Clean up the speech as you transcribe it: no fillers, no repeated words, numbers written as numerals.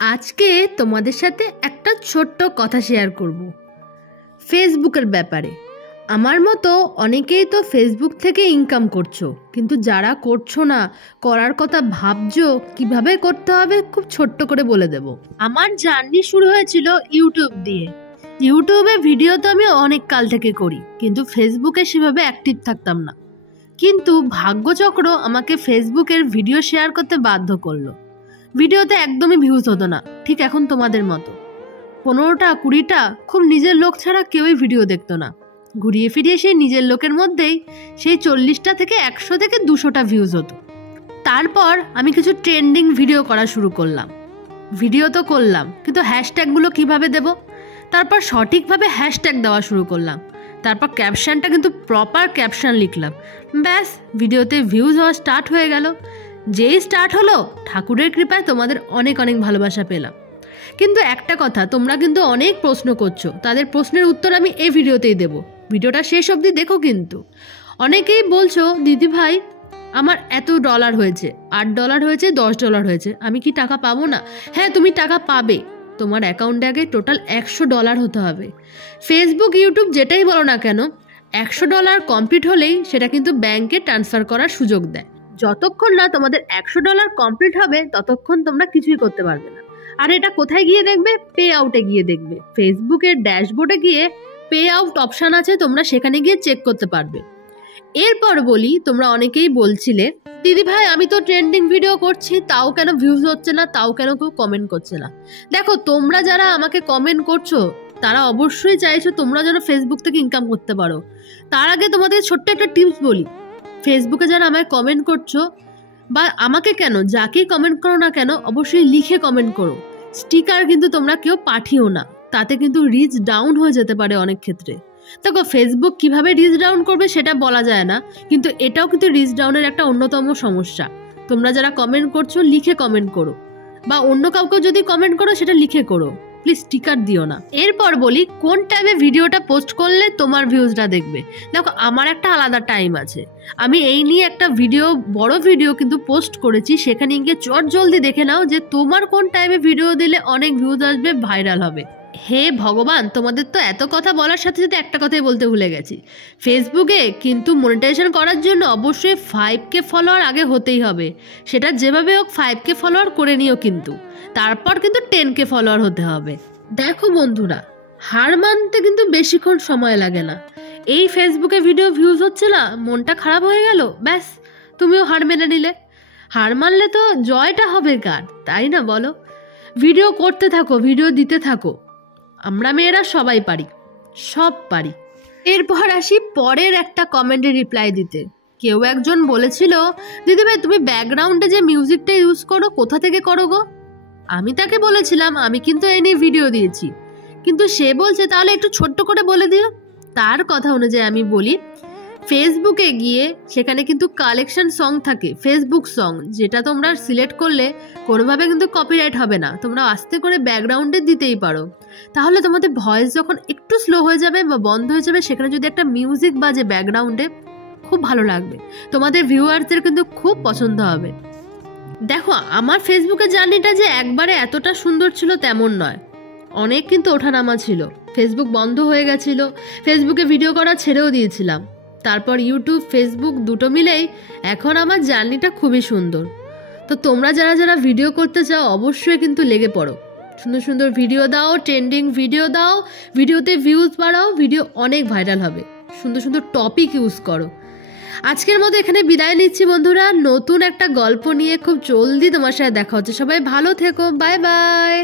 আজকে তোমাদের সাথে একটা ছোট্ট কথা শেয়ার করব ফেসবুকের ব্যাপারে। আমার মতো অনেকেই তো ফেসবুক থেকে ইনকাম করছো, কিন্তু যারা করছো না, করার কথা ভাবছো কিভাবে করতে হবে, খুব ছোট্ট করে বলে দেব। আমার জার্নি শুরু হয়েছিল ইউটিউব দিয়ে। ইউটিউবে ভিডিও তো আমি অনেক কাল থেকে করি, কিন্তু ফেসবুকে সেভাবে অ্যাক্টিভ থাকতাম না। কিন্তু ভাগ্যচক্র আমাকে ফেসবুকের ভিডিও শেয়ার করতে বাধ্য করলো। ভিডিওতে একদমই ভিউজ হতো না, ঠিক এখন তোমাদের মতো 15টা 20টা, খুব নিজের লোক ছাড়া কেউই ভিডিও দেখতো না। ঘুরিয়ে ফিরিয়ে সেই নিজের লোকের মধ্যেই সেই 40টা থেকে 100 থেকে 200টা ভিউজ হতো। তারপর আমি কিছু ট্রেন্ডিং ভিডিও করা শুরু করলাম। ভিডিও তো করলাম, কিন্তু হ্যাশট্যাগুলো কিভাবে দেব? তারপর সঠিকভাবে হ্যাশট্যাগ দেওয়া শুরু করলাম। তারপর ক্যাপশনটা কিন্তু প্রপার ক্যাপশন লিখলাম। ব্যাস, ভিডিওতে ভিউজ হওয়া স্টার্ট হয়ে গেল। যেই স্টার্ট হলো, ঠাকুরের কৃপায় তোমাদের অনেক অনেক ভালোবাসা পেলাম। কিন্তু একটা কথা, তোমরা কিন্তু অনেক প্রশ্ন করছো, তাদের প্রশ্নের উত্তর আমি এই ভিডিওতেই দেব। ভিডিওটা শেষ অবধি দেখো। কিন্তু অনেকেই বলছো, দিদি ভাই আমার এত ডলার হয়েছে, $8 হয়েছে, $10 হয়েছে, আমি কি টাকা পাবো না? হ্যাঁ, তুমি টাকা পাবে। তোমার অ্যাকাউন্টে আগে টোটাল $100 হতে হবে। ফেসবুক ইউটিউব যেটাই বলো না কেন, $100 কমপ্লিট হলেই সেটা কিন্তু ব্যাংকে ট্রান্সফার করার সুযোগ দেয়। যতক্ষণ না তোমাদের $100 কমপ্লিট হবে, ততক্ষণ তোমরা কিছুই করতে পারবে না। আর এটা কোথায় গিয়ে দেখবে? পে আউটে গিয়ে দেখবে। ফেসবুকের ড্যাশবোর্ডে গিয়ে পে আউট অপশান আছে, তোমরা সেখানে গিয়ে চেক করতে পারবে। এরপর বলি, তোমরা অনেকেই বলছিলে, দিদি ভাই আমি তো ট্রেন্ডিং ভিডিও করছি, তাও কেন ভিউজ হচ্ছে না, তাও কেন কেউ কমেন্ট করছে না? দেখো, তোমরা যারা আমাকে কমেন্ট করছো তারা অবশ্যই চাইছো তোমরা যেন ফেসবুক থেকে ইনকাম করতে পারো। তার আগে তোমাদের ছোট্ট একটা টিপস বলি। ফেসবুকে যারা আমায় কমেন্ট করছো, বা আমাকে কেন, যাকেই কমেন্ট করো না কেন, অবশ্যই লিখে কমেন্ট করো। স্টিকার কিন্তু তোমরা কেউ পাঠিও না, তাতে কিন্তু রিচ ডাউন হয়ে যেতে পারে অনেক ক্ষেত্রে। দেখো, ফেসবুক কিভাবে রিচ ডাউন করবে সেটা বলা যায় না, কিন্তু এটাও কিন্তু রিচ ডাউনের একটা অন্যতম সমস্যা। তোমরা যারা কমেন্ট করছো, লিখে কমেন্ট করো, বা অন্য কাউকে যদি কমেন্ট করো সেটা লিখে করো, প্লিজ স্টিকার দিও না। এরপর বলি, কোন টাইমে ভিডিওটা পোস্ট করলে তোমার ভিউজটা দেখবে। দেখো, আমার একটা আলাদা টাইম আছে। আমি এই নিয়ে একটা বড় ভিডিও কিন্তু পোস্ট করেছি, সেখানে গিয়ে চট জলদি দেখে নাও যে তোমার কোন টাইমে ভিডিও দিলে অনেক ভিউজ আসবে, ভাইরাল হবে। হে ভগবান, তোমাদের তো এত কথা বলার সাথে সাথে একটা কথাই বলতে ভুলে গেছি। ফেসবুকে কিন্তু মনিটাইজেশন করার জন্য অবশ্যই 5K ফলোয়ার আগে হতেই হবে। সেটা যেভাবে হোক 5K ফলোয়ার করে নিও, কিন্তু তারপর কিন্তু 10K ফলোয়ার হতে হবে। দেখো বন্ধুরা, হার মানতে কিন্তু বেশিক্ষণ সময় লাগে না। এই ফেসবুকে ভিডিও ভিউজ হচ্ছে না, মনটা খারাপ হয়ে গেল, ব্যাস তুমিও হার মেনে নিলে। হার মানলে তো জয়টা হবে কার, তাই না বলো? ভিডিও করতে থাকো, ভিডিও দিতে থাকো। আমরা মেয়েরা সবাই পারি, সব পারি। এরপর আসি পরের একটা কমেন্টে রিপ্লাই দিতে। কেউ একজন বলেছিল, দিদি ভাই তুমি ব্যাকগ্রাউন্ডে যে মিউজিকটা ইউজ করো, কোথা থেকে করো গো? আমি তাকে বলেছিলাম, আমি কিন্তু এই নিয়ে ভিডিও দিয়েছি। কিন্তু সে বলছে, তাহলে একটু ছোট্ট করে বলে দিও। তার কথা অনুযায়ী আমি বলি, ফেসবুকে গিয়ে সেখানে কিন্তু কালেকশন সং থাকে, ফেসবুক সং, যেটা তোমরা সিলেক্ট করলে কোনোভাবে কিন্তু কপিরাইট হবে না। তোমরা আস্তে করে ব্যাকগ্রাউন্ডে দিতেই পারো। তাহলে তোমাদের ভয়েস যখন একটু স্লো হয়ে যাবে বা বন্ধ হয়ে যাবে, সেখানে যদি একটা মিউজিক বাজে ব্যাকগ্রাউন্ডে, খুব ভালো লাগবে। তোমাদের ভিউয়ার্সদের কিন্তু খুব পছন্দ হবে। দেখো, আমার ফেসবুকের জার্নিটা যে একবারে এতটা সুন্দর ছিল তেমন নয়। অনেক কিন্তু ওঠানামা ছিল। ফেসবুক বন্ধ হয়ে গেছিল, ফেসবুকে ভিডিও করা ছেড়েও দিয়েছিলাম। তারপর ইউটিউব, ফেসবুক দুটো মিলেই এখন আমার জার্নিটা খুবই সুন্দর। তো তোমরা যারা যারা ভিডিও করতে চাও, অবশ্যই কিন্তু লেগে পড়ো। সুন্দর সুন্দর ভিডিও দাও, ট্রেন্ডিং ভিডিও দাও, ভিডিওতে ভিউজ বাড়াও, ভিডিও অনেক ভাইরাল হবে। সুন্দর সুন্দর টপিক ইউজ করো। আজকের মতো এখানে বিদায় নিচ্ছি বন্ধুরা। নতুন একটা গল্প নিয়ে খুব জলদি তোমার সাথে দেখা হচ্ছে। সবাই ভালো থেকো, বাই বাই।